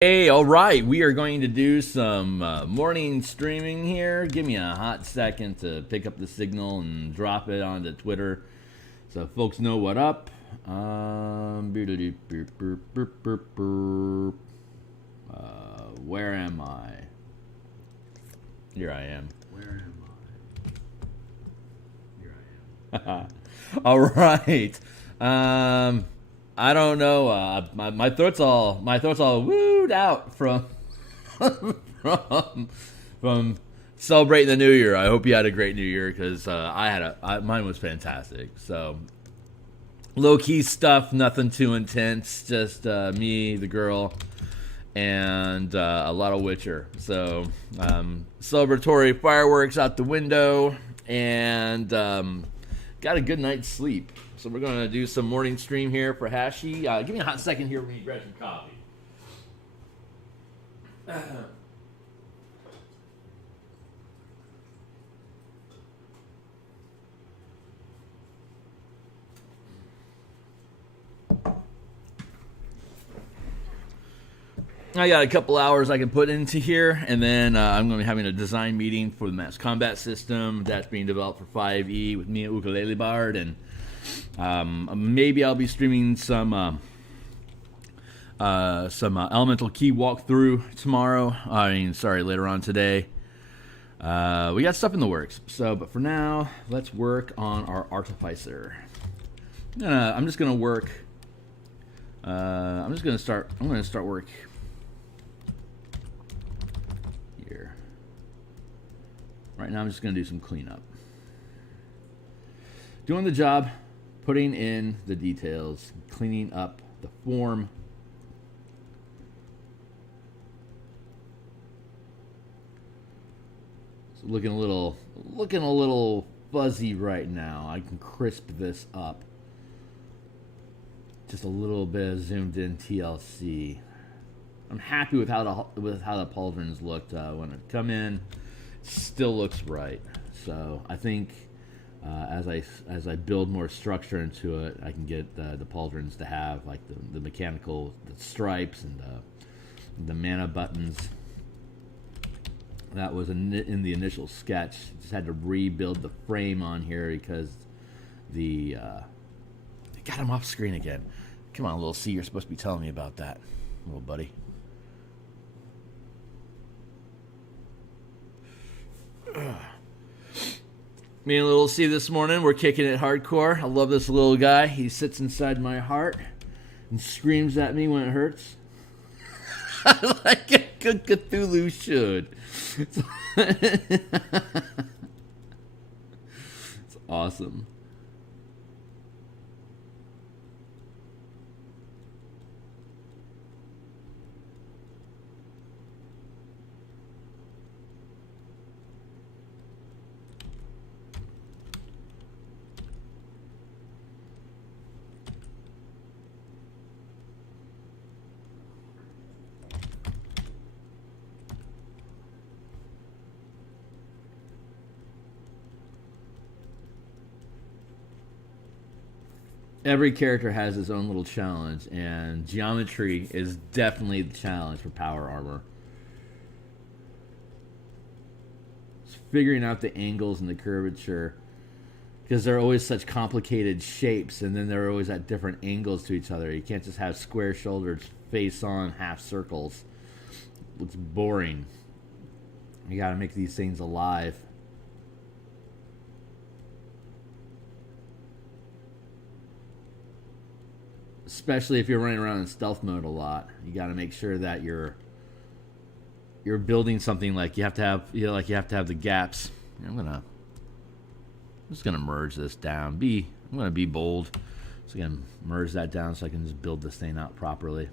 Hey, all right, we are going to do some morning streaming here. Give me a hot second to pick up the signal and drop it onto Twitter so folks know what up. Where am I? Here I am. Where am I? Here I am. All right. I don't know. My throat's all wooed out from from celebrating the New Year. I hope you had a great New Year because mine was fantastic. So low key stuff, nothing too intense. Just me, the girl, and a lot of Witcher. So celebratory fireworks out the window, and got a good night's sleep. So we're going to do some morning stream here for Haschi. Give me a hot second here when you grab some coffee. I got a couple hours I can put into here, and then I'm going to be having a design meeting for the mass combat system that's being developed for 5e with me and Ukulele Bard, and maybe I'll be streaming some elemental key walkthrough tomorrow. Later on today. We got stuff in the works. But for now, let's work on our artificer. I'm just gonna work. I'm going to start work here. Right now, I'm just going to do some cleanup. Doing the job, putting in the details, cleaning up the form. It's looking a little fuzzy right now. I can crisp this up. Just a little bit of zoomed in TLC. I'm happy with how the pauldrons looked when it come in. It still looks right. So I think as I build more structure into it, I can get the pauldrons to have like the mechanical stripes and the mana buttons. That was in the initial sketch. Just had to rebuild the frame on here because they got him off screen again. Come on, little C, you're supposed to be telling me about that, little buddy. Me and little C this morning, we're kicking it hardcore. I love this little guy. He sits inside my heart and screams at me when it hurts. Like a good Cthulhu should. It's awesome. Every character has his own little challenge, and geometry is definitely the challenge for power armor. It's figuring out the angles and the curvature, because they're always such complicated shapes, and then they're always at different angles to each other. You can't just have square shoulders, face on, half circles. It looks boring. You gotta make these things alive. Especially if you're running around in stealth mode a lot, you got to make sure that you're building something like you have to have the gaps. I'm just gonna merge this down. I'm gonna be bold. So I'm gonna merge that down so I can just build this thing out properly.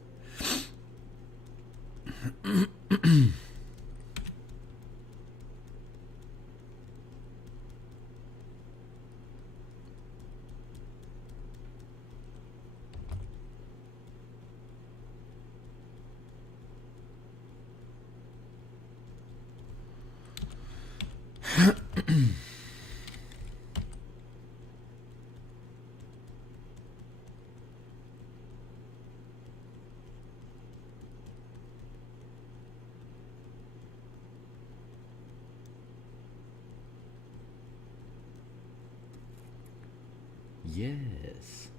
Yes.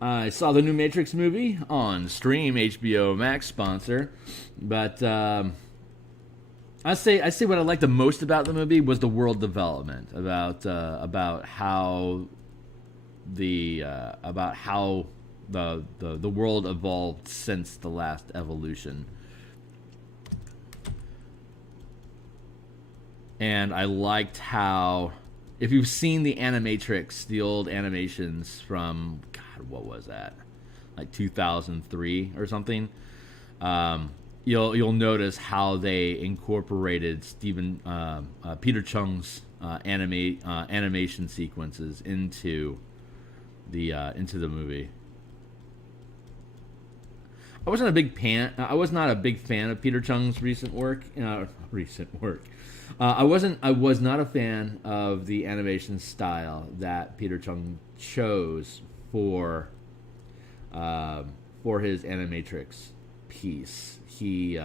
I saw the new Matrix movie on stream, HBO Max sponsor, but I say what I liked the most about the movie was the world development, about how the world evolved since the last evolution. And I liked how, if you've seen the Animatrix, the old animations from, God, what was that? Like 2003 or something. You'll notice how they incorporated Peter Chung's animation sequences into the movie. I was not a big fan of Peter Chung's recent work. I was not a fan of the animation style that Peter Chung chose for his Animatrix piece. He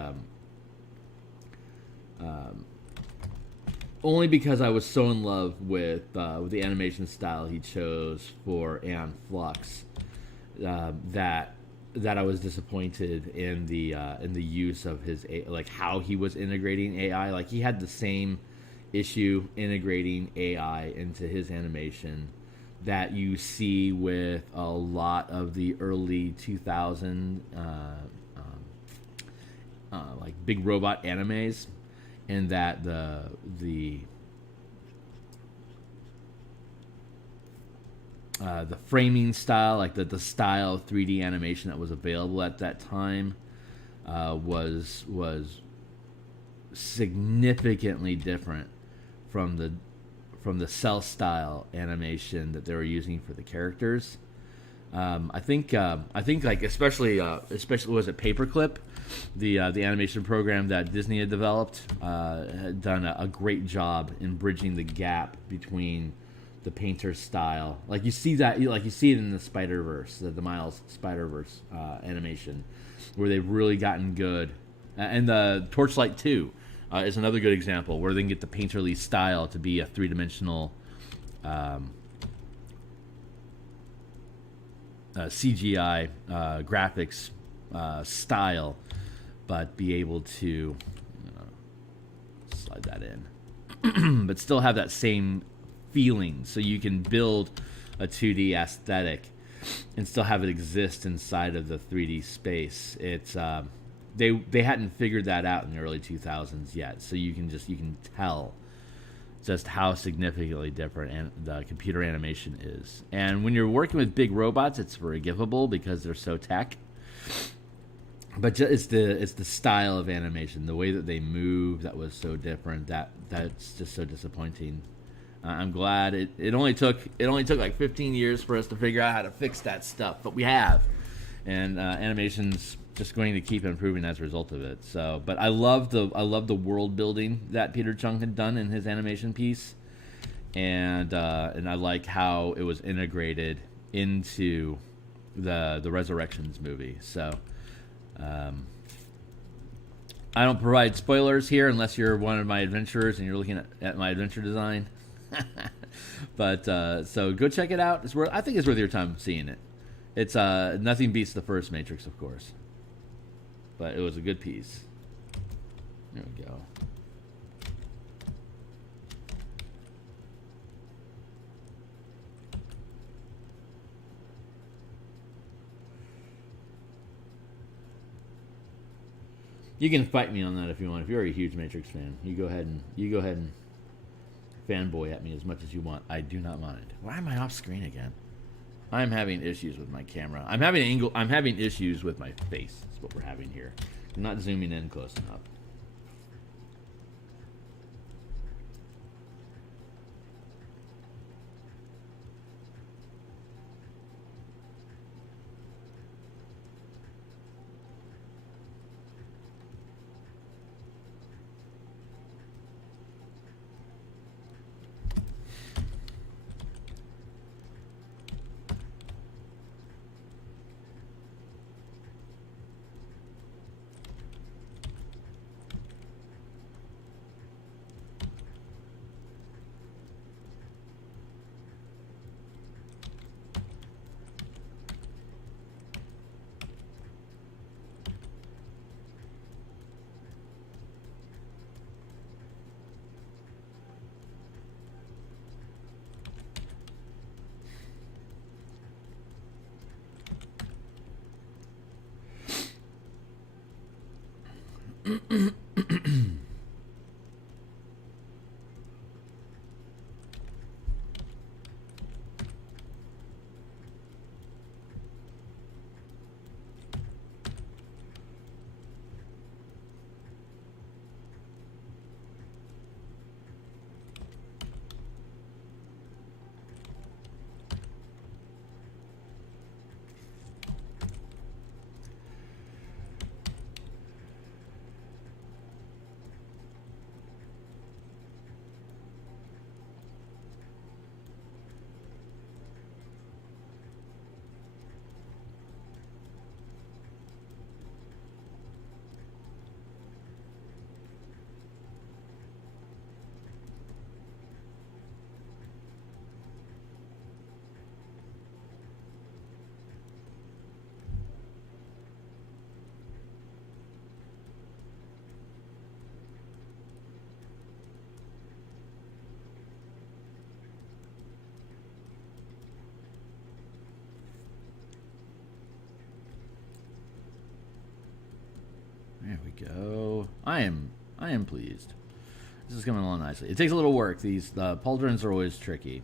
only because I was so in love with the animation style he chose for Aeon Flux that I was disappointed in the use of his, like, how he was integrating AI. Like, he had the same issue integrating AI into his animation that you see with a lot of the early 2000 like big robot animes, and that the framing style, like the style of 3D animation that was available at that time, was significantly different from the cell style animation that they were using for the characters. I think like especially was it Paperclip, the animation program that Disney had developed, had done a great job in bridging the gap between the painter style, like you see it in the Spider-Verse, the Miles Spider-Verse animation, where they've really gotten good, and the Torchlight 2 is another good example where they can get the painterly style to be a three-dimensional CGI graphics style, but be able to slide that in, but still have that same feeling, so you can build a 2D aesthetic and still have it exist inside of the 3D space. It's they hadn't figured that out in the early 2000s yet, so you can tell just how significantly different the computer animation is. And when you're working with big robots, it's forgivable because they're so tech. But it's the style of animation, the way that they move, that was so different. That's just so disappointing. I'm glad it only took like 15 years for us to figure out how to fix that stuff, but we have, and animation's just going to keep improving as a result of it. So, but I love the world building that Peter Chung had done in his animation piece, and I like how it was integrated into the Resurrections movie. So, I don't provide spoilers here unless you're one of my adventurers and you're looking at my adventure design. But so go check it out. I think it's worth your time seeing it. It's nothing beats the first Matrix, of course, but it was a good piece. There we go. You can fight me on that if you want. If you're a huge Matrix fan, you go ahead and fanboy at me as much as you want. I do not mind. Why am I off screen again? I'm having issues with my camera. I'm having issues with my face. That's what we're having here. I'm not zooming in close enough. There we go. I am pleased. This is coming along nicely. It takes a little work. These pauldrons are always tricky.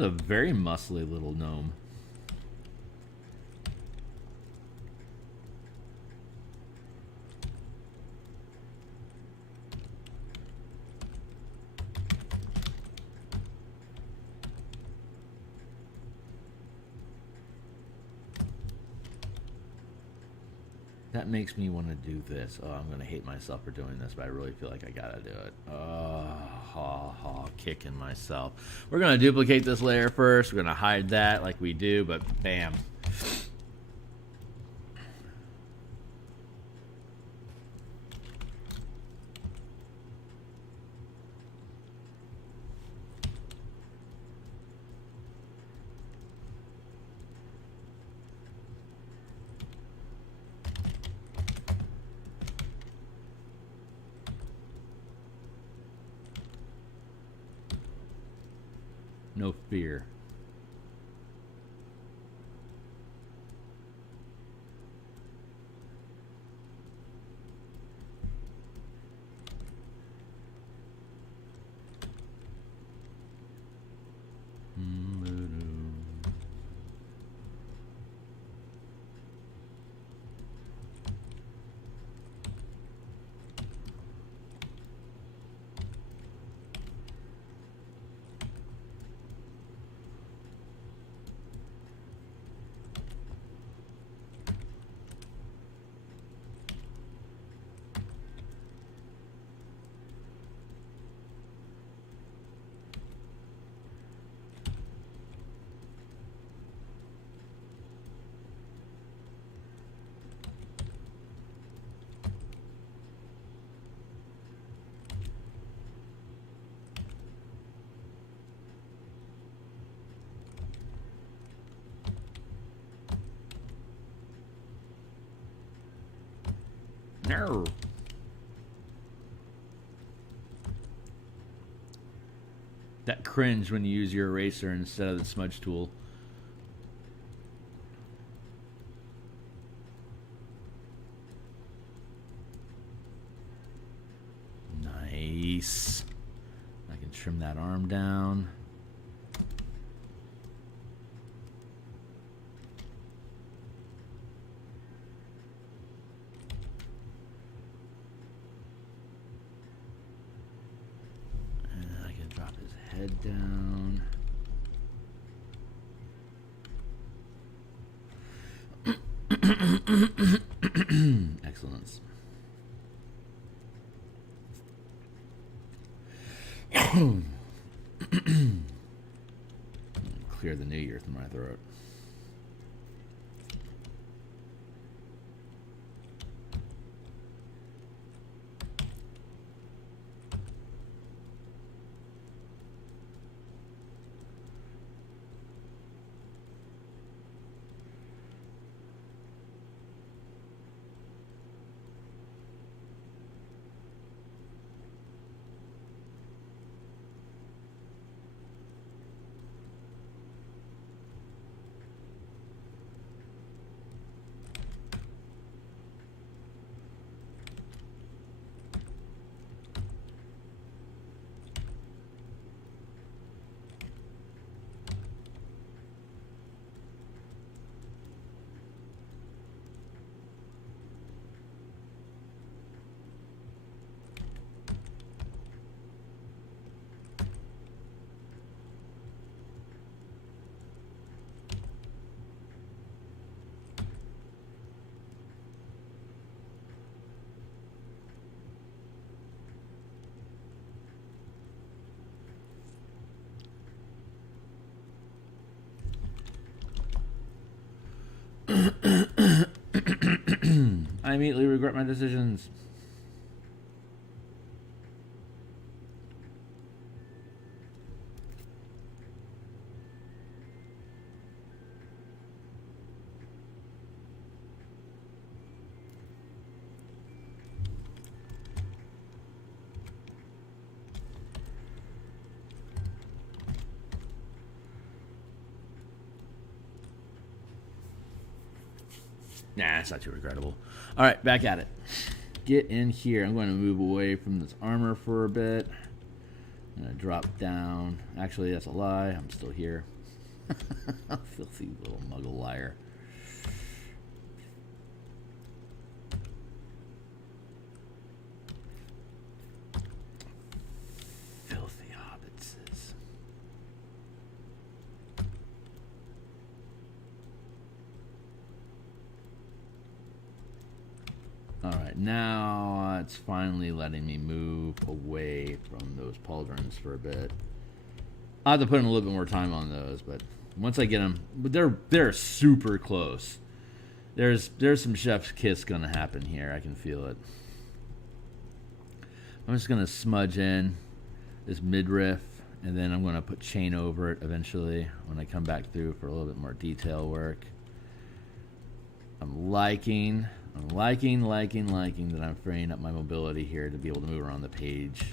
A very muscly little gnome. That makes me want to do this. Oh, I'm going to hate myself for doing this, but I really feel like I got to do it. Kicking myself. We're going to duplicate this layer first. We're going to hide that like we do, but bam. No fear. No. That cringe when you use your eraser instead of the smudge tool. Nice. I can trim that arm down. And I can drop his head down. Excellence. Clear the new year through my throat. I immediately regret my decisions. Nah, it's not too regrettable. All right, back at it. Get in here. I'm going to move away from this armor for a bit. I'm going to drop down. Actually, that's a lie. I'm still here. Filthy little muggle liar. Filthy hobbitses. Alright, now it's finally letting me move away from those pauldrons for a bit. I'll have to put in a little bit more time on those, but once I get them, they're super close. There's some chef's kiss gonna happen here. I can feel it. I'm just gonna smudge in this midriff, and then I'm gonna put chain over it eventually when I come back through for a little bit more detail work. I'm liking that I'm freeing up my mobility here to be able to move around the page.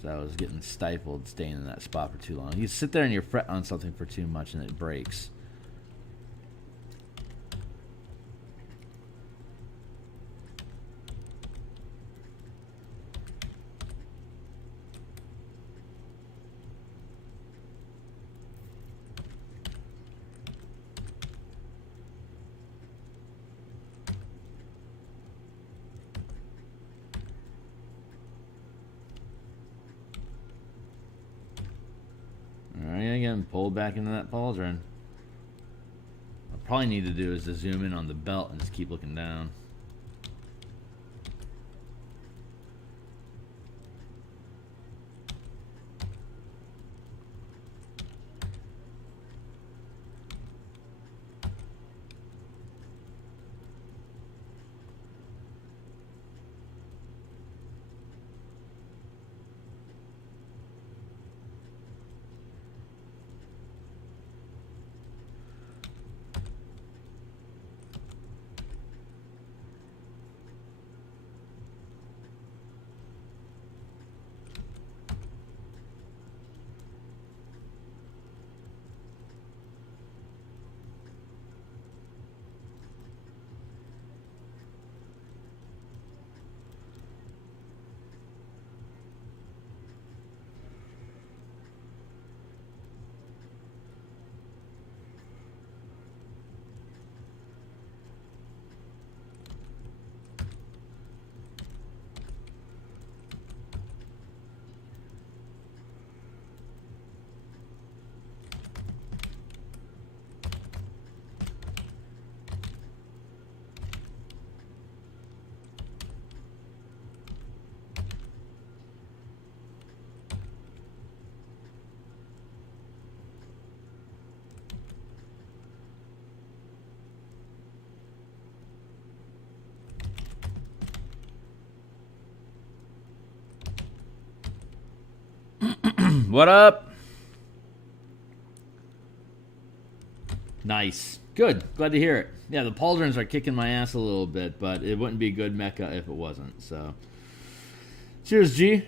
So I was getting stifled staying in that spot for too long. You sit there and you fret on something for too much and it breaks. Again, pull back into that pauldron. What I probably need to do is to zoom in on the belt and just keep looking down. What up? Nice. Good. Glad to hear it. Yeah, the pauldrons are kicking my ass a little bit, but it wouldn't be good mecha if it wasn't. So, cheers, G.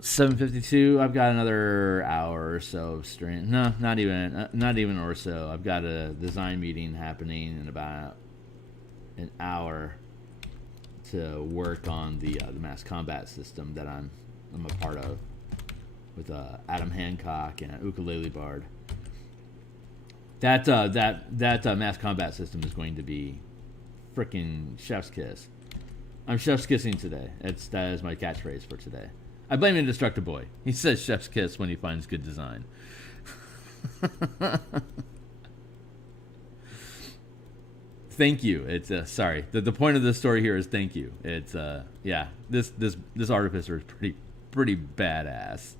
7:52. I've got another hour or so of stream. No, not even or so. I've got a design meeting happening in about an hour to work on the mass combat system that I'm a part of with Adam Hancock and Ukulele Bard. That mass combat system is going to be freaking chef's kiss. I'm chef's kissing today. That is my catchphrase for today. I blame Indestructible Boy. He says chef's kiss when he finds good design. Thank you. It's sorry. The point of this story here is thank you. It's yeah. This artificer is pretty badass.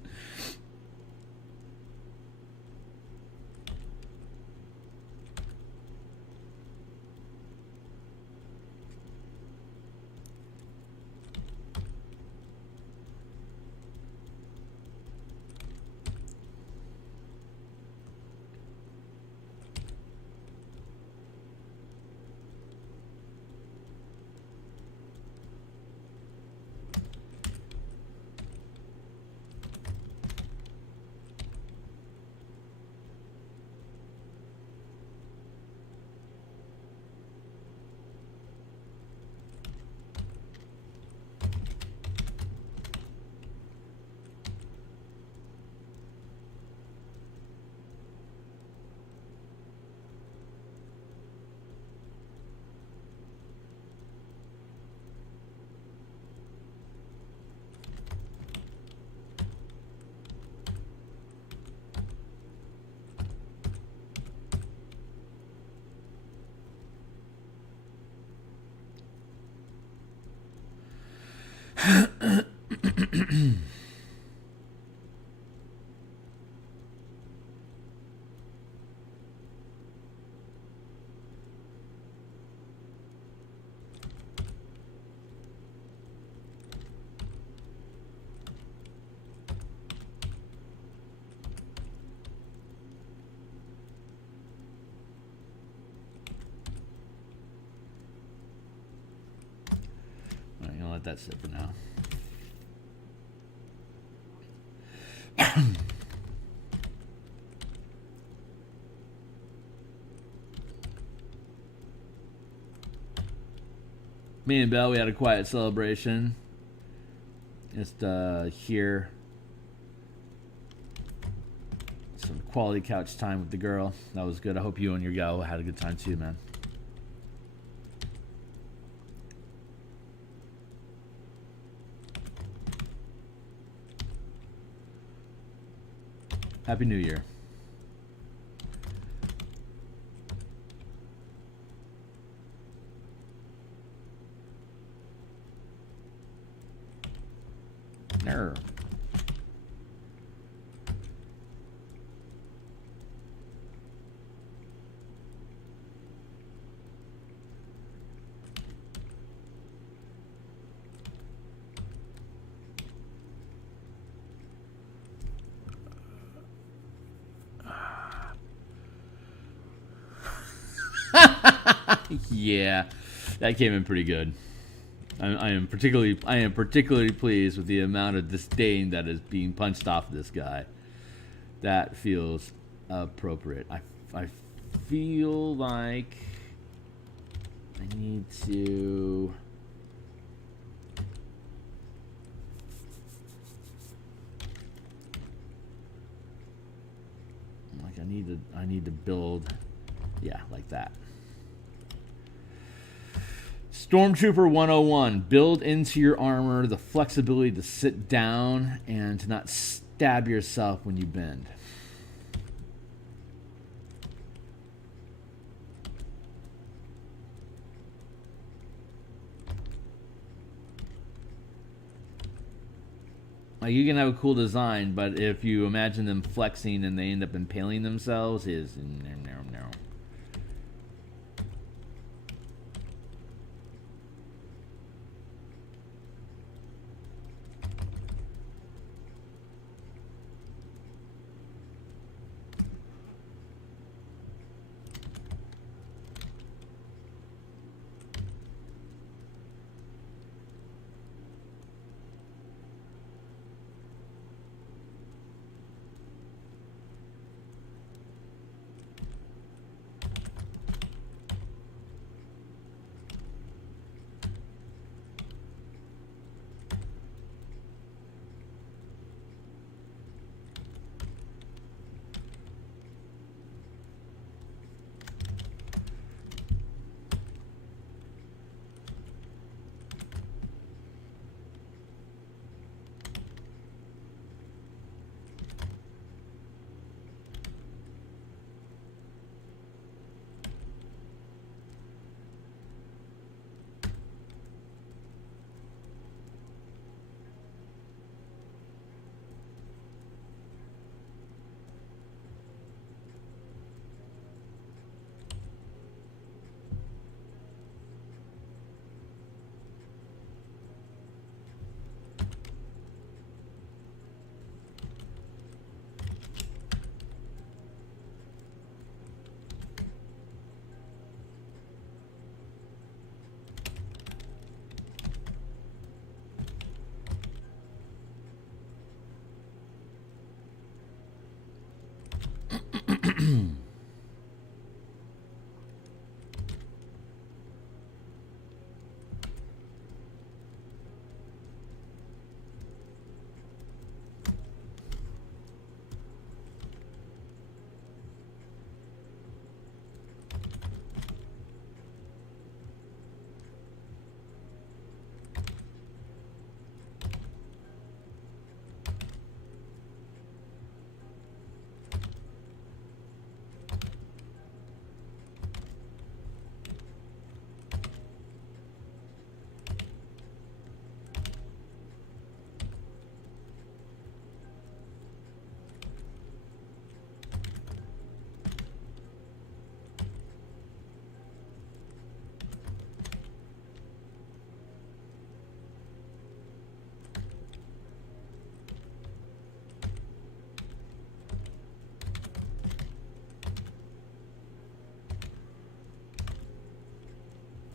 Let that sit for now. Me and Belle, we had a quiet celebration. Just here. Some quality couch time with the girl. That was good. I hope you and your gal had a good time too, man. Happy New Year. Ner. Yeah, that came in pretty good. I am particularly pleased with the amount of disdain that is being punched off this guy. That feels appropriate. I feel like I need to. Like I need to build, yeah, like that. Stormtrooper 101, build into your armor the flexibility to sit down and to not stab yourself when you bend. Like, you can have a cool design, but if you imagine them flexing and they end up impaling themselves, is no.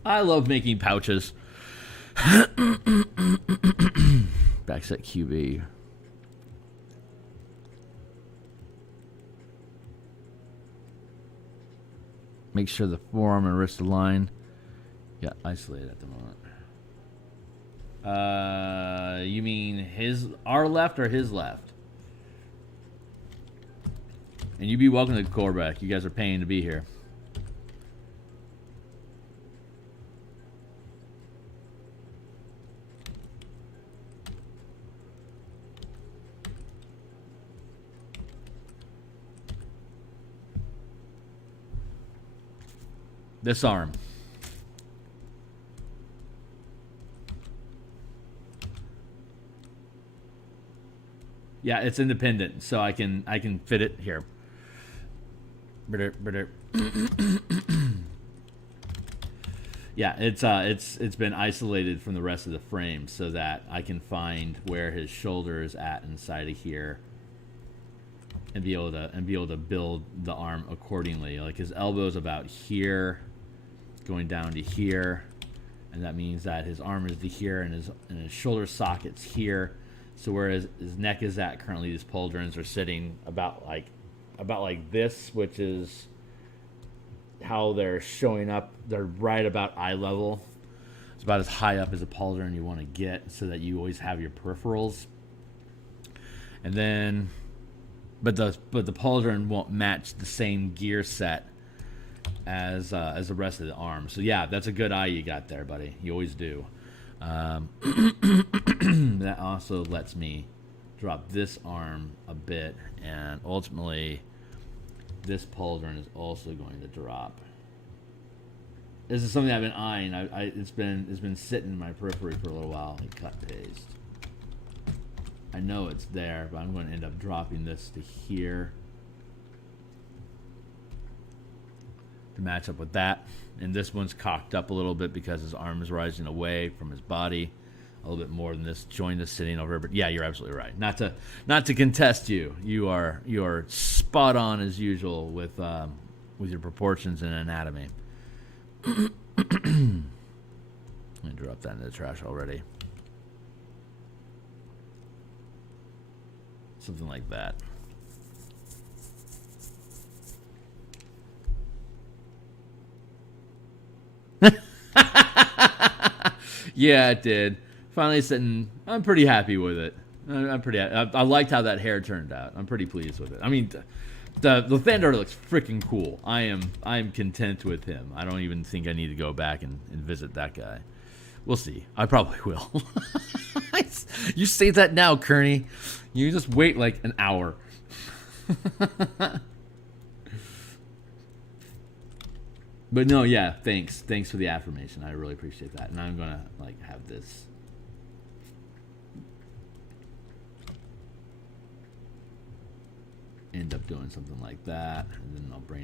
I love making pouches. Backset QB. Make sure the forearm and wrist align. Yeah, isolated at the moment. You mean our left or his left? And you be welcome to the quarterback. You guys are paying to be here. This arm. Yeah, it's independent, so I can fit it here. Yeah, it's been isolated from the rest of the frame so that I can find where his shoulder is at inside of here, and be able to build the arm accordingly. Like his elbow's about here, going down to here, and that means that his arm is to here and his shoulder socket's here. So where his neck is at currently, these pauldrons are sitting about like this, which is how they're showing up. They're right about eye level. It's about as high up as a pauldron you want to get, so that you always have your peripherals. And then, but the pauldron won't match the same gear set as the rest of the arm. So yeah, that's a good eye you got there, buddy. You always do. That also lets me drop this arm a bit, and ultimately this pauldron is also going to drop. This is something I've been eyeing. It's been sitting in my periphery for a little while. Like cut paste. I know it's there, but I'm going to end up dropping this to here to match up with that. And this one's cocked up a little bit because his arm is rising away from his body a little bit more than this joint is sitting over. But yeah, you're absolutely right. Not to contest you. You are spot on as usual with your proportions and anatomy. I'm gonna drop that into the trash already. Something like that. Yeah, it did. Finally sitting. I'm pretty happy with it. I'm pretty. I liked how that hair turned out. I'm pretty pleased with it. I mean, the Thandor looks freaking cool. I am content with him. I don't even think I need to go back and visit that guy. We'll see. I probably will. You say that now, Kearney. You just wait like an hour. But no, yeah, thanks for the affirmation. I really appreciate that. And I'm gonna like have this end up doing something like that, and then I'll be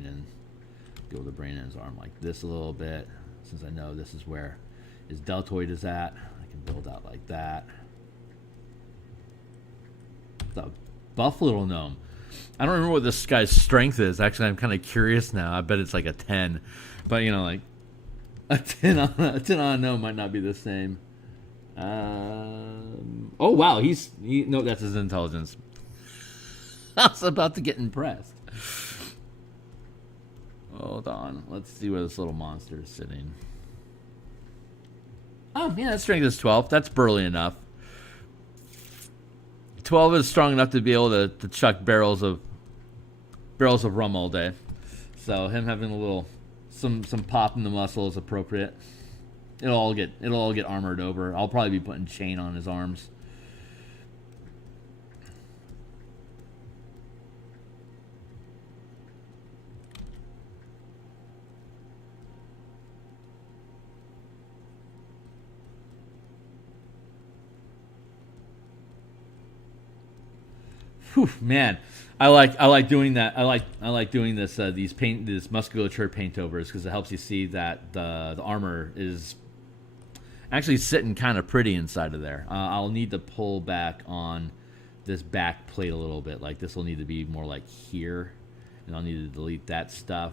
able to brain in his arm like this a little bit, since I know this is where his deltoid is at. I can build out like that. The buff little gnome. I don't remember what this guy's strength is. Actually, I'm kind of curious now. I bet it's like a 10. But, you know, like, a 10 on a gnome might not be the same. Oh, wow. No, that's his intelligence. I was about to get impressed. Hold on. Let's see where this little monster is sitting. Oh, yeah, that strength is 12. That's burly enough. 12 is strong enough to be able to chuck barrels of rum all day. So him having a little some pop in the muscle is appropriate. It'll all get armored over. I'll probably be putting chain on his arms. Whew, man, I like doing that. I like doing this these musculature paint overs because it helps you see that the armor is actually sitting kind of pretty inside of there. I'll need to pull back on this back plate a little bit. Like this will need to be more like here, and I'll need to delete that stuff.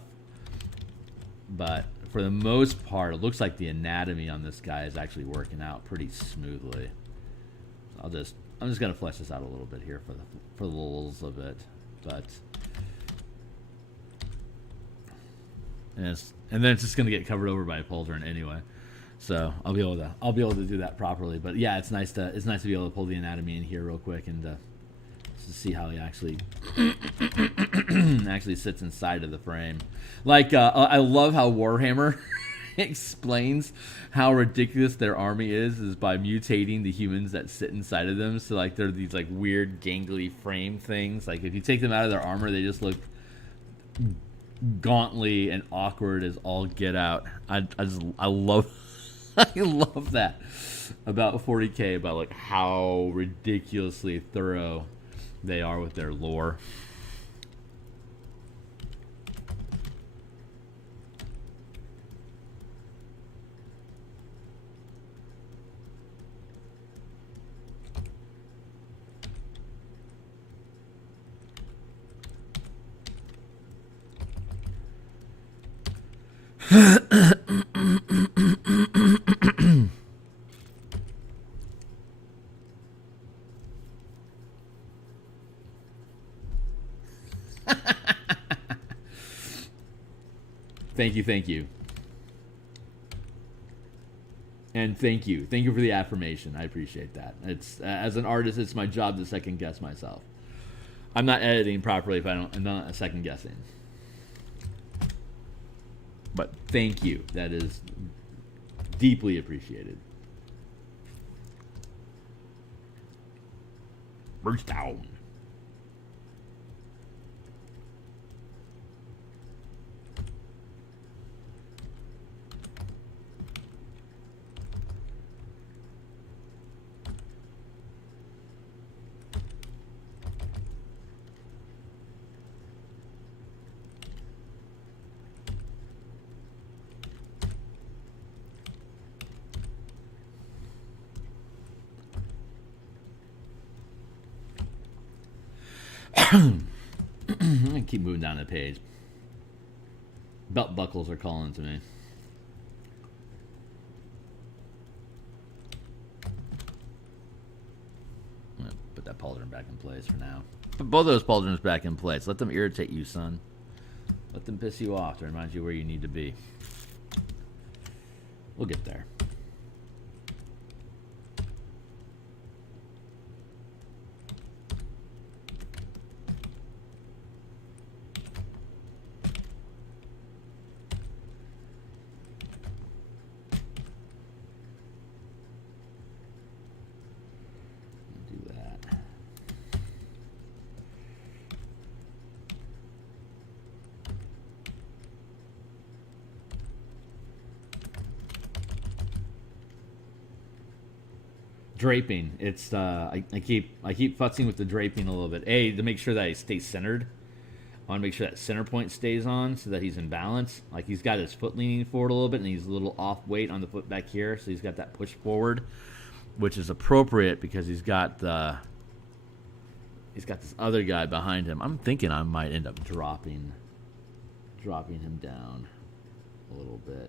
But for the most part, it looks like the anatomy on this guy is actually working out pretty smoothly. I'm just gonna flesh this out a little bit here for the lulz of it, but and then it's just gonna get covered over by a pauldron anyway. So I'll be able to do that properly. But yeah, it's nice to be able to pull the anatomy in here real quick and to see how he actually actually sits inside of the frame. Like I love how Warhammer explains how ridiculous their army is by mutating the humans that sit inside of them. So like they're these like weird gangly frame things. Like if you take them out of their armor, they just look gauntly and awkward as all get out. I love I love that about 40K, about like how ridiculously thorough they are with their lore. Thank you. And thank you for the affirmation. I appreciate that. It's as an artist, it's my job to second guess myself. I'm not editing properly if I'm not second guessing. But thank you. That is deeply appreciated. Burst down. I'm gonna keep moving down the page. Belt buckles are calling to me. I'm gonna put that pauldron back in place for now. Put both of those pauldrons back in place. Let them irritate you, son. Let them piss you off to remind you where you need to be. We'll get there. Draping. It's I keep futzing with the draping a little bit. To make sure that he stays centered. I want to make sure that center point stays on so that he's in balance. Like he's got his foot leaning forward a little bit and he's a little off weight on the foot back here, so he's got that push forward, which is appropriate because he's got this other guy behind him. I'm thinking I might end up dropping him down a little bit.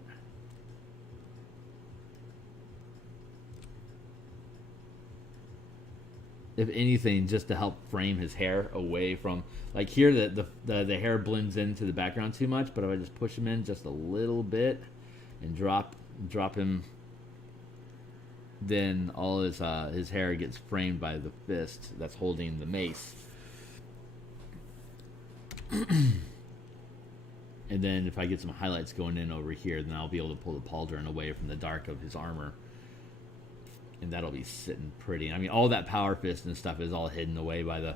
If anything, just to help frame his hair away from, like here, the hair blends into the background too much. But if I just push him in just a little bit and drop him, then all his hair gets framed by the fist that's holding the mace. And then if I get some highlights going in over here, then I'll be able to pull the pauldron away from the dark of his armor. And that'll be sitting pretty. I mean, all that power fist and stuff is all hidden away by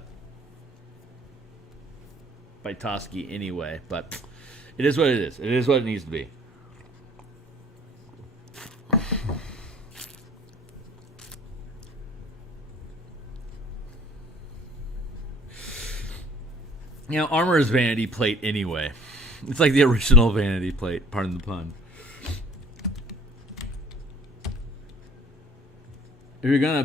Toski anyway. But it is what it is. It is what it needs to be. You know, armor is vanity plate anyway. It's like the original vanity plate, pardon the pun. If you're gonna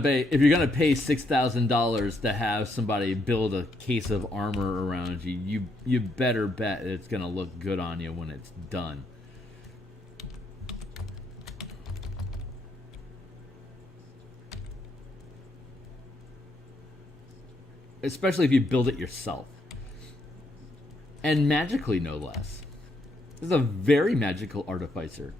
pay $6,000 to have somebody build a case of armor around you, you better bet it's gonna look good on you when it's done. especially if you build it yourself. And magically, no less. This is a very magical artificer.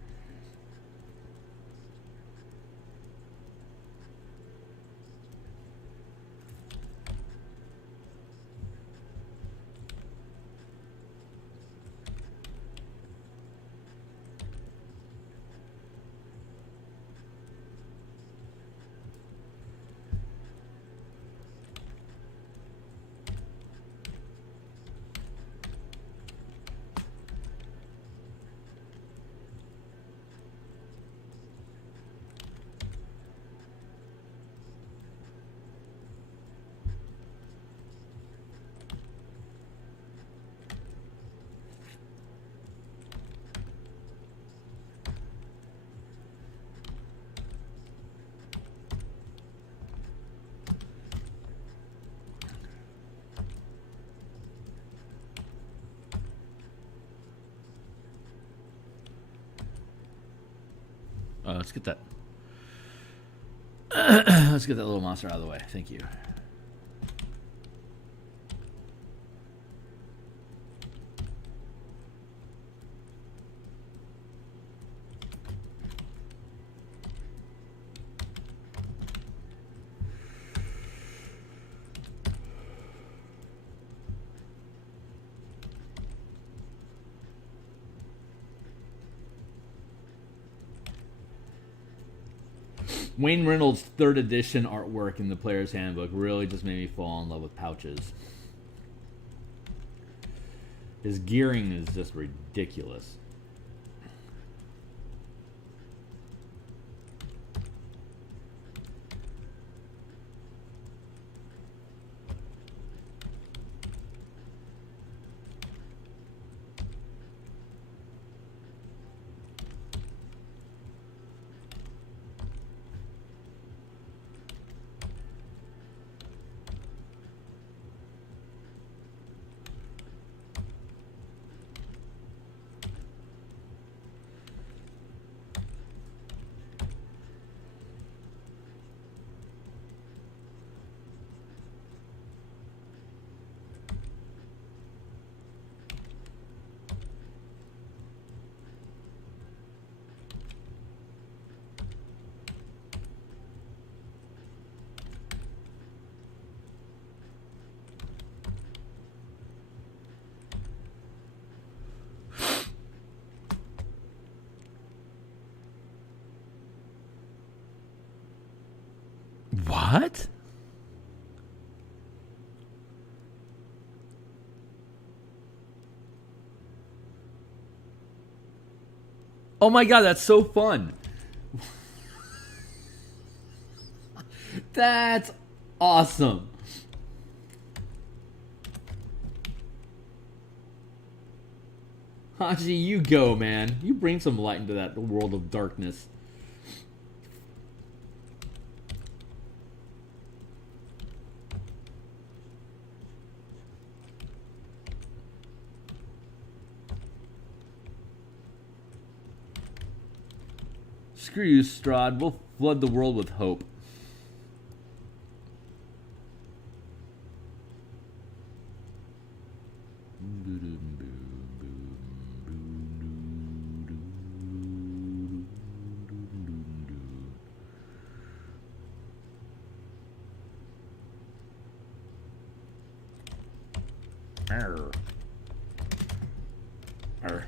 Let's get that. Let's get that little monster out of the way. Thank you. Wayne Reynolds' 3rd edition artwork in the Player's Handbook really just made me fall in love with pouches. His gearing is just ridiculous. What? Oh my god, that's so fun. That's awesome. Haschi, you go, man. You bring some light into that world of darkness. Screw you, Strahd. We'll flood the world with hope. Arr. Arr.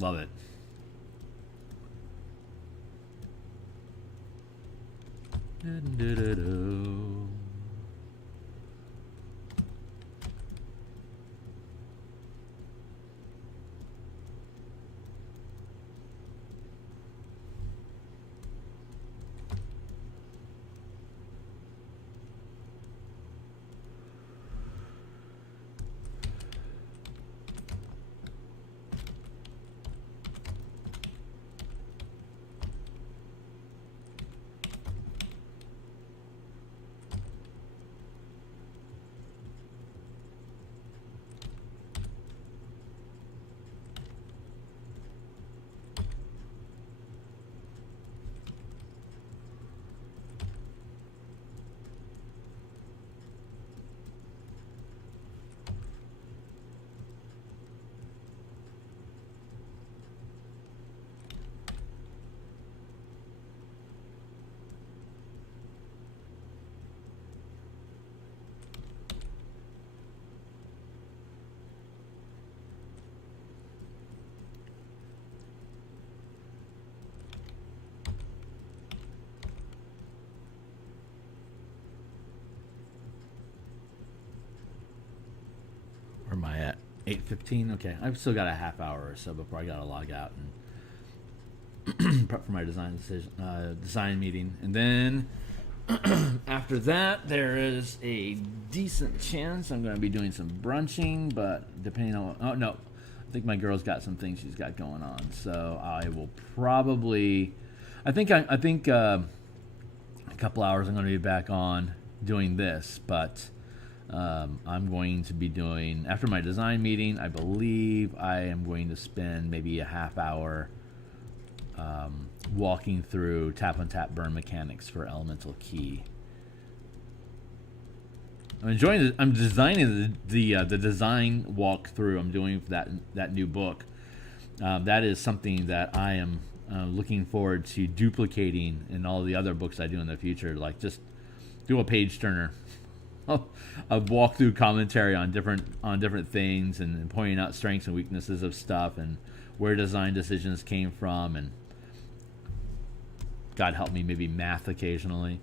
Love it. Where am I at? 8:15. Okay, I've still got a half hour or so before I gotta log out and prep for my design meeting, and then after that, there is a decent chance I'm going to be doing some brunching, but depending on oh no, I think my girl's got some things she's got going on, so I will probably, I think a couple hours I'm going to be back on doing this, but. I'm going to be doing, after my design meeting, I believe I am going to spend maybe a half hour walking through tap on tap burn mechanics for Elemental Key. I'm enjoying it. I'm designing the design walkthrough I'm doing for that new book. That is something that I am looking forward to duplicating in all the other books I do in the future. Like just do a page turner. A walkthrough commentary on different things and pointing out strengths and weaknesses of stuff and where design decisions came from, and God help me, maybe math occasionally.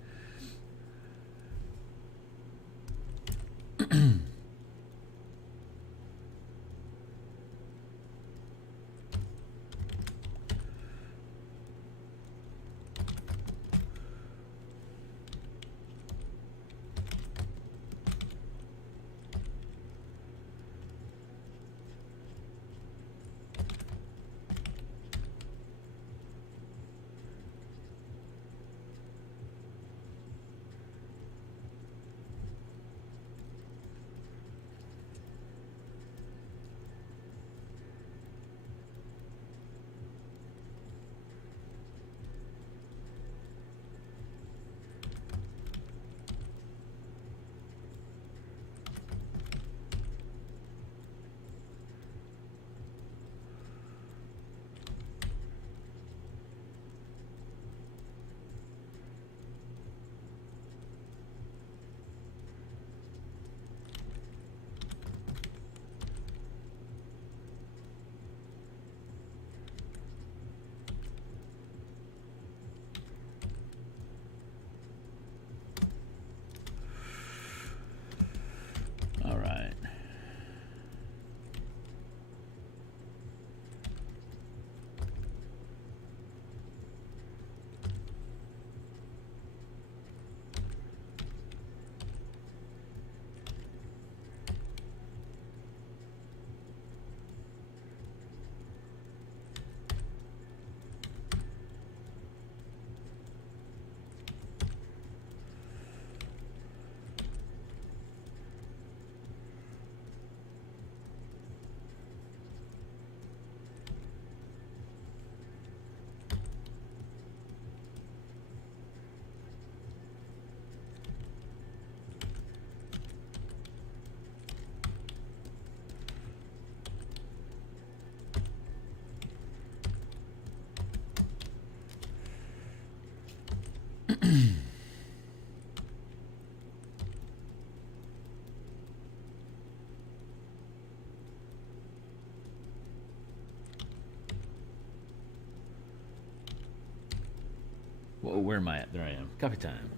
Where am I at? There I am. Coffee time.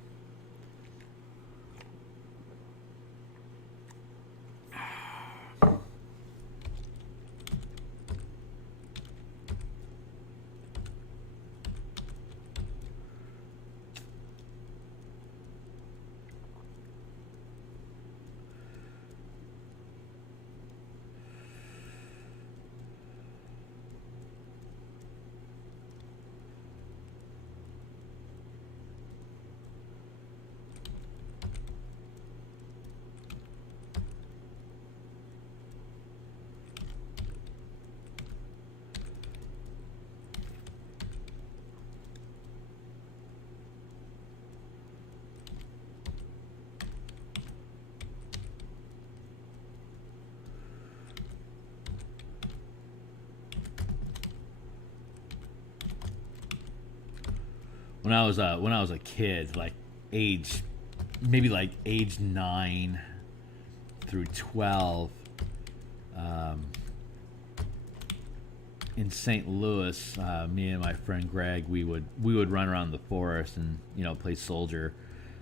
When I was a kid, like age 9 through 12, in St. Louis, me and my friend Greg, we would run around the forest and play soldier.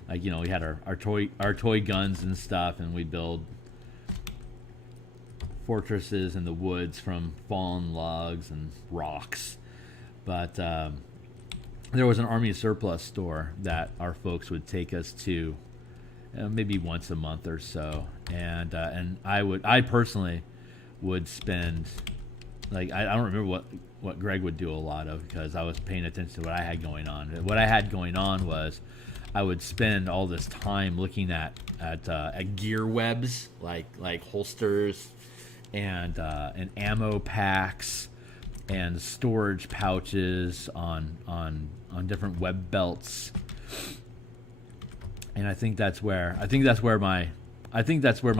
Like we had our toy guns and stuff, and we'd build fortresses in the woods from fallen logs and rocks. But there was an Army surplus store that our folks would take us to, maybe once a month or so, and I personally would spend, like, I don't remember what Greg would do a lot of, because I was paying attention to what I had going on. What I had going on was I would spend all this time looking at gear webs, like holsters and ammo packs and storage pouches on different web belts. And I think that's where my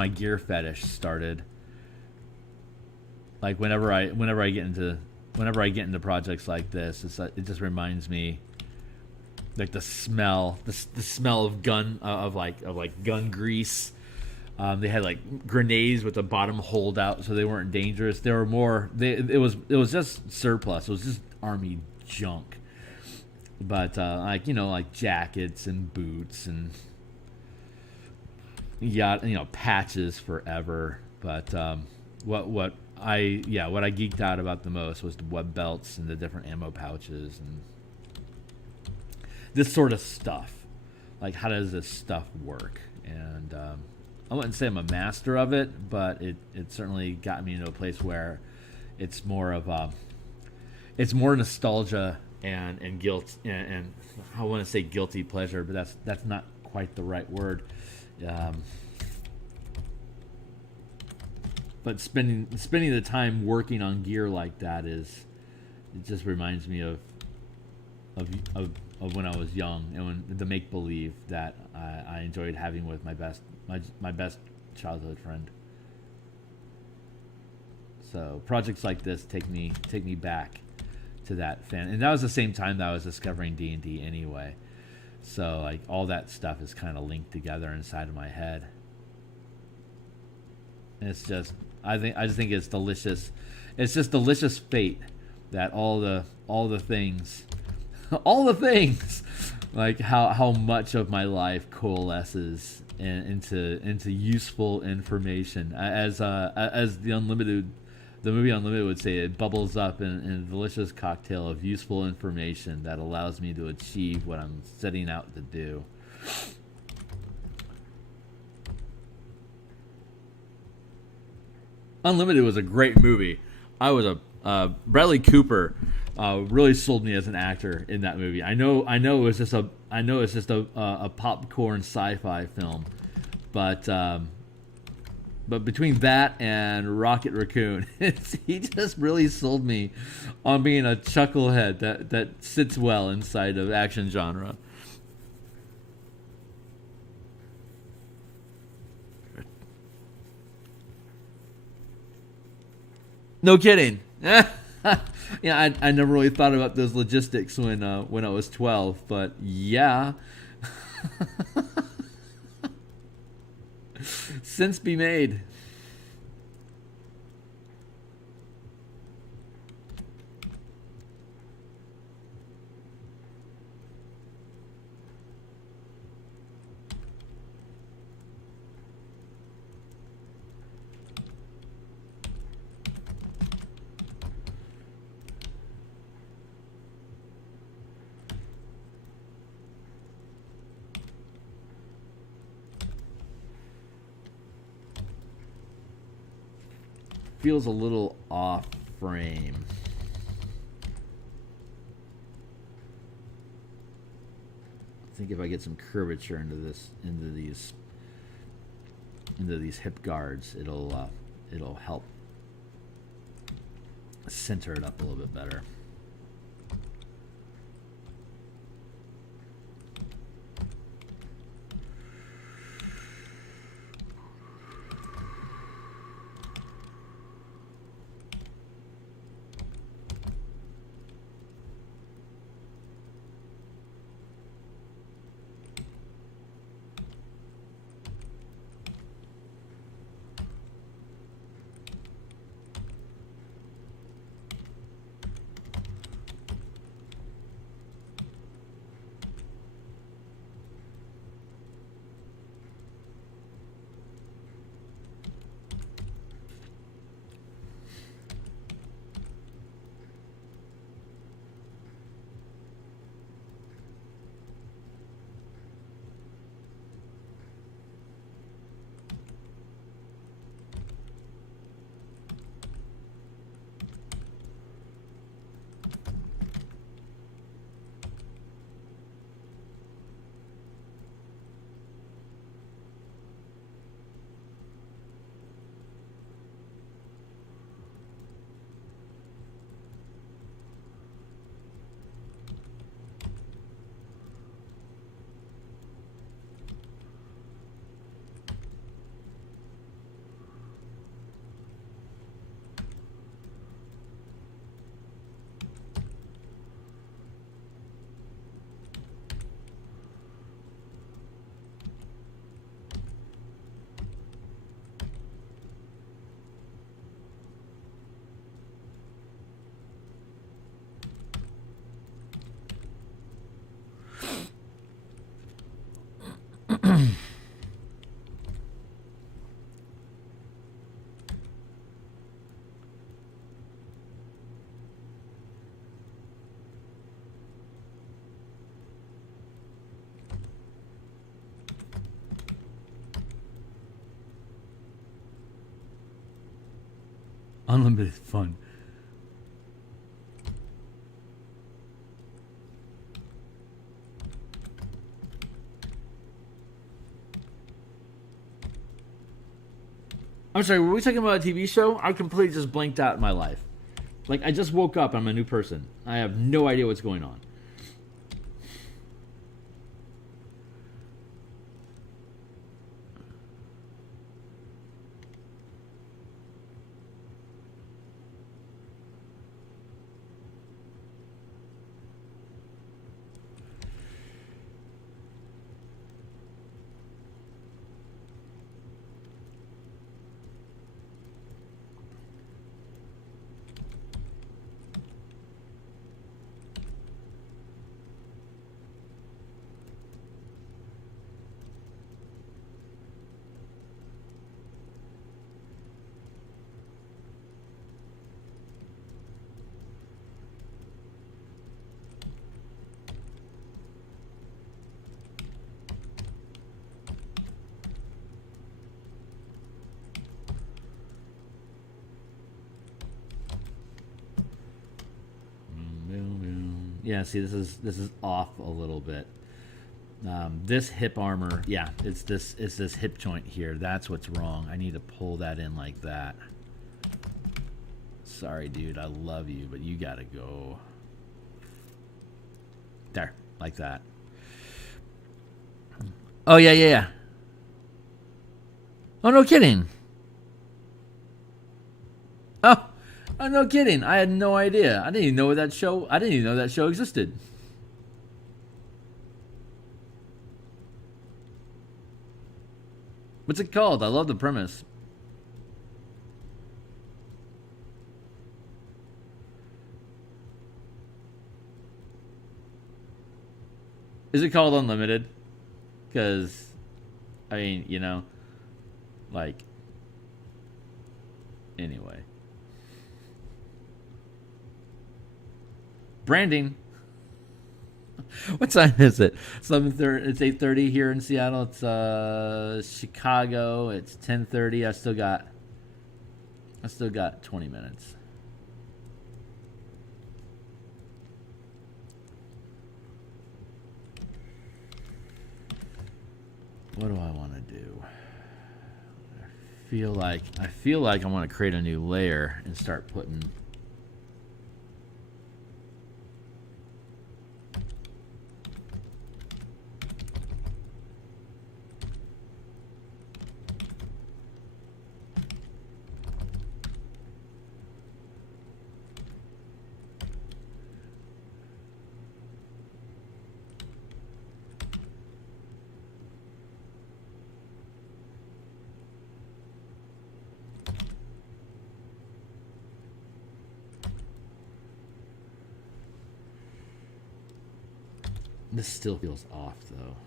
gear fetish started. Like whenever I get into projects like this, it just reminds me, like, the smell of gun gun grease. They had like grenades with the bottom hold out, so they weren't dangerous. They were more. It was just surplus. It was just army junk. But like jackets and boots and patches forever. But what I geeked out about the most was the web belts and the different ammo pouches and this sort of stuff. Like, how does this stuff work? And I wouldn't say I'm a master of it, but it certainly got me into a place where it's more nostalgia and guilt, and I want to say guilty pleasure, but that's not quite the right word. But spending the time working on gear like that it just reminds me of when I was young, and when the make believe that I enjoyed having with my best childhood friend. So projects like this take me back to that fan, and that was the same time that I was discovering D&D anyway. So like all that stuff is kind of linked together inside of my head. And it's just I just think it's delicious. It's just delicious fate that all the things all the things, like how much of my life coalesces into useful information, as the movie Unlimited would say. It bubbles up in a delicious cocktail of useful information that allows me to achieve what I'm setting out to do. Unlimited was a great movie. Bradley Cooper really sold me as an actor in that movie. I know it's just a popcorn sci-fi film, but between that and Rocket Raccoon, he just really sold me on being a chucklehead that sits well inside of action genre. No kidding. Yeah, I never really thought about those logistics when I was 12, but yeah. Since be made. feels a little off frame. I think if I get some curvature into these hip guards, it'll help center it up a little bit better. Unlimited fun. I'm sorry, were we talking about a TV show? I completely just blanked out in my life. Like, I just woke up, I'm a new person. I have no idea what's going on. Yeah, see, this is off a little bit. This hip armor, yeah, it's this hip joint here. That's what's wrong. I need to pull that in like that. Sorry, dude, I love you, but you gotta go there, like that. Oh yeah. Oh, no kidding. Oh, no kidding. I had no idea. I didn't even know that show existed. What's it called? I love the premise. Is it called Unlimited? Because, I mean, you know, like, anyway. Branding. What time is it? 7:30. It's 8:30 here in Seattle. It's Chicago. It's 10:30. I still got 20 minutes. What do I want to do? I feel like I want to create a new layer and start putting this still feels off though.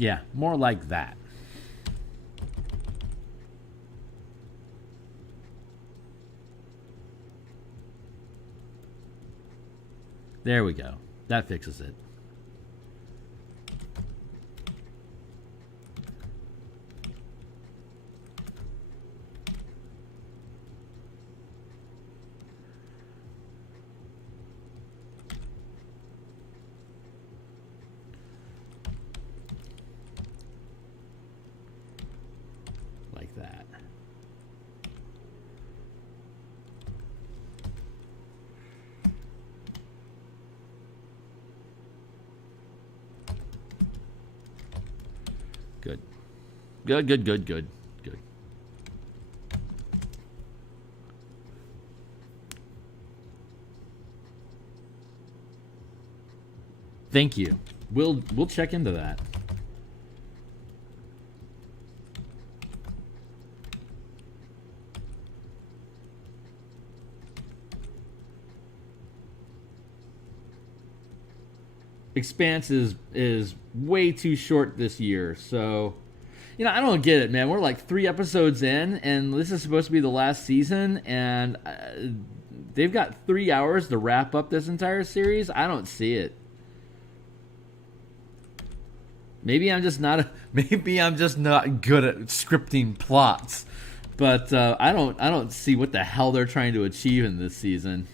Yeah, more like that. There we go. That fixes it. Like that. Good. Good. Thank you. We'll check into that. Expanse is way too short this year, so I don't get it, man. We're like 3 episodes in, and this is supposed to be the last season, and they've got 3 hours to wrap up this entire series. I don't see it. Maybe I'm just not good at scripting plots, but I don't see what the hell they're trying to achieve in this season.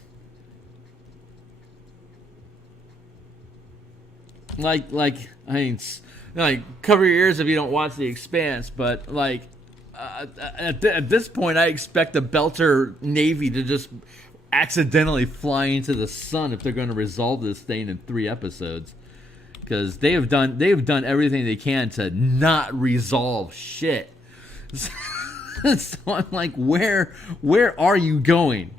Like I mean, cover your ears if you don't watch The Expanse, but at this point, I expect the Belter Navy to just accidentally fly into the sun if they're going to resolve this thing in 3 episodes, because they've done everything they can to not resolve shit. So I'm like, where are you going?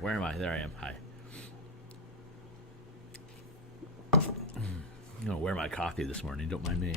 Where am I? There I am. Hi. I'm gonna wear my coffee this morning. Don't mind me.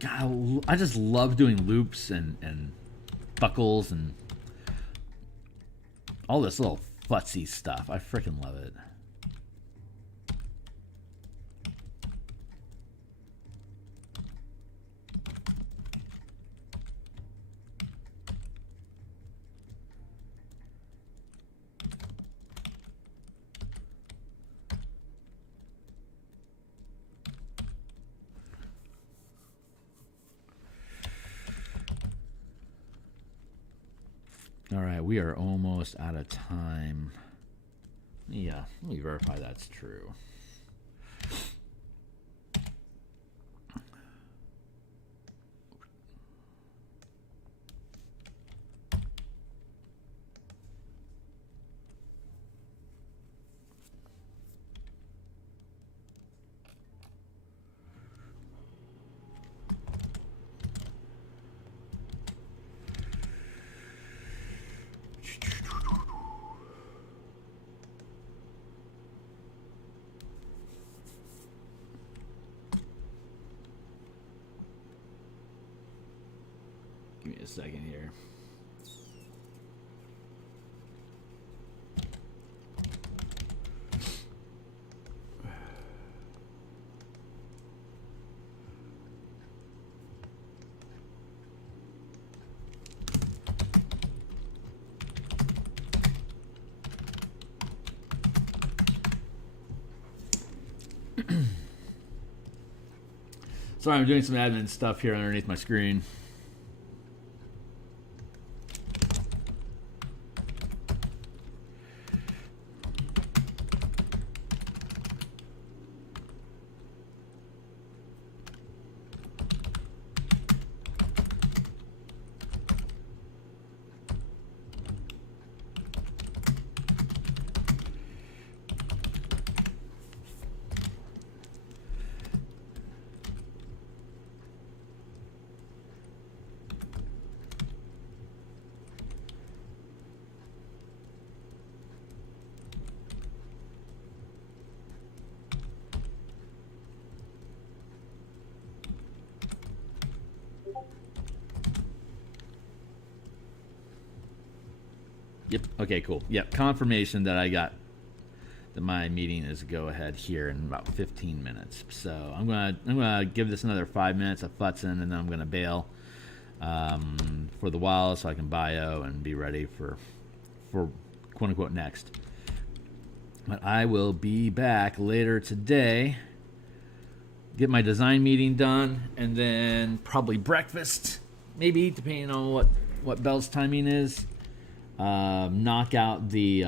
God, I just love doing loops and buckles and all this little futzy stuff. I freaking love it. All right, we are almost out of time. Yeah, let me verify that's true. Give me a second here. Sorry, I'm doing some admin stuff here underneath my screen. Yep. Okay, cool. Yep. Confirmation that I got that my meeting is go ahead here in about 15 minutes. So I'm gonna give this another 5 minutes of futzing, and then I'm gonna bail for the while so I can bio and be ready for quote unquote next. But I will be back later today. Get my design meeting done, and then probably breakfast, maybe depending on what Bell's timing is. Knock out the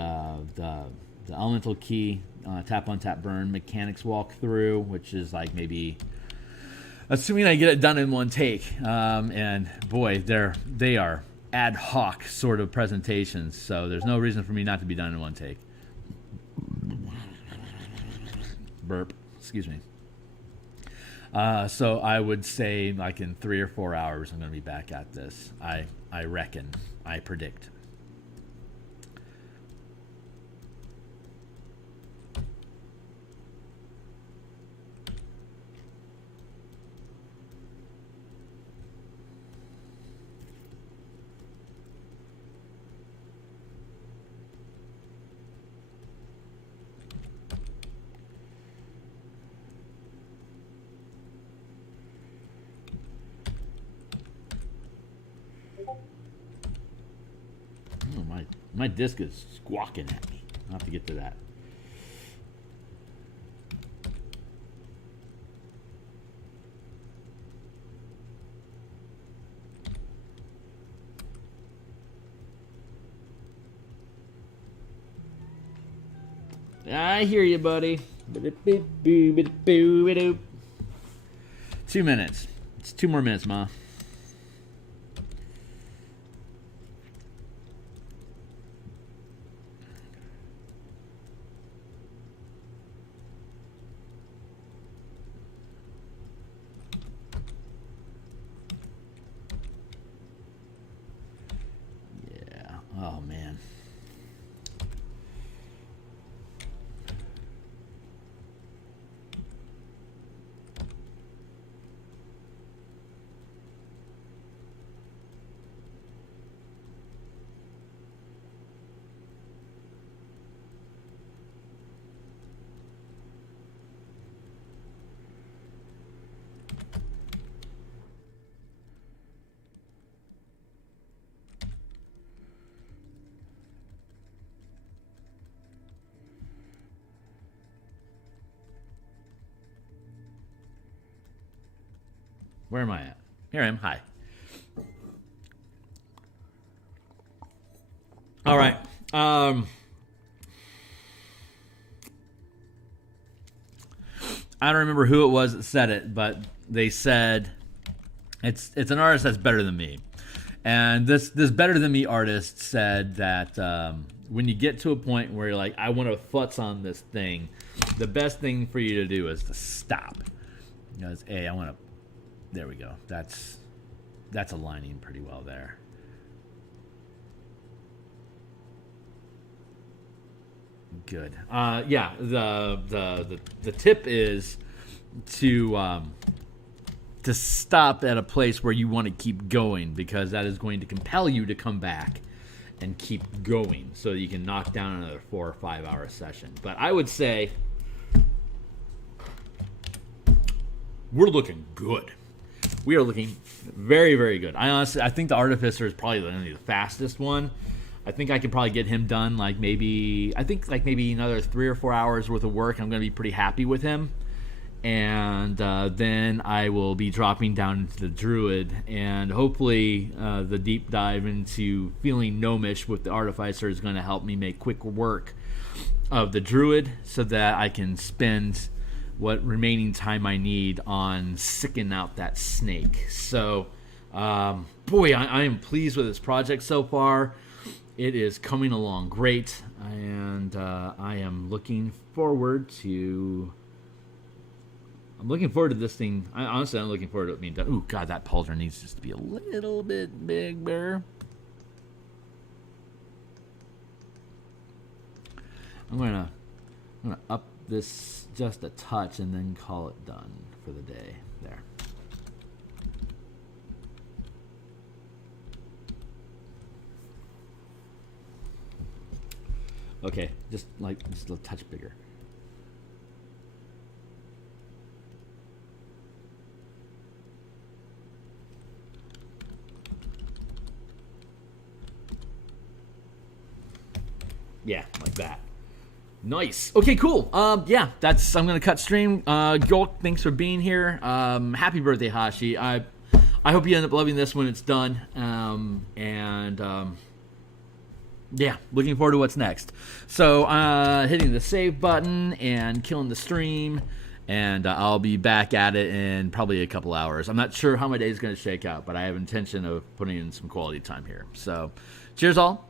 the elemental key, tap on tap burn, mechanics walkthrough, which is like maybe, assuming I get it done in one take. And boy, they are ad hoc sort of presentations, so there's no reason for me not to be done in one take. Burp, excuse me. So I would say like in 3 or 4 hours I'm going to be back at this. I reckon, I predict. My disc is squawking at me. I'll have to get to that. I hear you, buddy. 2 minutes. It's 2 more minutes, Ma. Oh, man. Where am I at? Here I am. Hi. All right. I don't remember who it was that said it, but they said it's an artist that's better than me. And this better than me artist said that when you get to a point where you're like, I want to futz on this thing, the best thing for you to do is to stop. Because I want to. There we go. That's aligning pretty well there. Good. Yeah. The tip is to stop at a place where you want to keep going, because that is going to compel you to come back and keep going, so that you can knock down another 4 or 5 hour session. But I would say we're looking good. We are looking very, very good. I think the Artificer is probably the fastest one. I think I could probably get him done maybe another 3 or 4 hours worth of work. I'm going to be pretty happy with him. And then I will be dropping down into the Druid, and hopefully the deep dive into feeling gnomish with the Artificer is going to help me make quick work of the Druid, so that I can spend what remaining time I need on sicking out that snake. So, boy, I am pleased with this project so far. It is coming along great, and I am looking forward to this thing. I'm looking forward to it being done. Ooh, God, that pauldron needs just to be a little bit bigger. I'm gonna up this just a touch and then call it done for the day. There. Okay, just a touch bigger. Yeah, like that. Nice. Okay, cool. Yeah, I'm gonna cut stream. Golk, thanks for being here. Happy birthday, Haschi. I hope you end up loving this when it's done. Yeah, looking forward to what's next. So, hitting the save button and killing the stream, and I'll be back at it in probably a couple hours. I'm not sure how my day is going to shake out, but I have intention of putting in some quality time here. So, cheers all.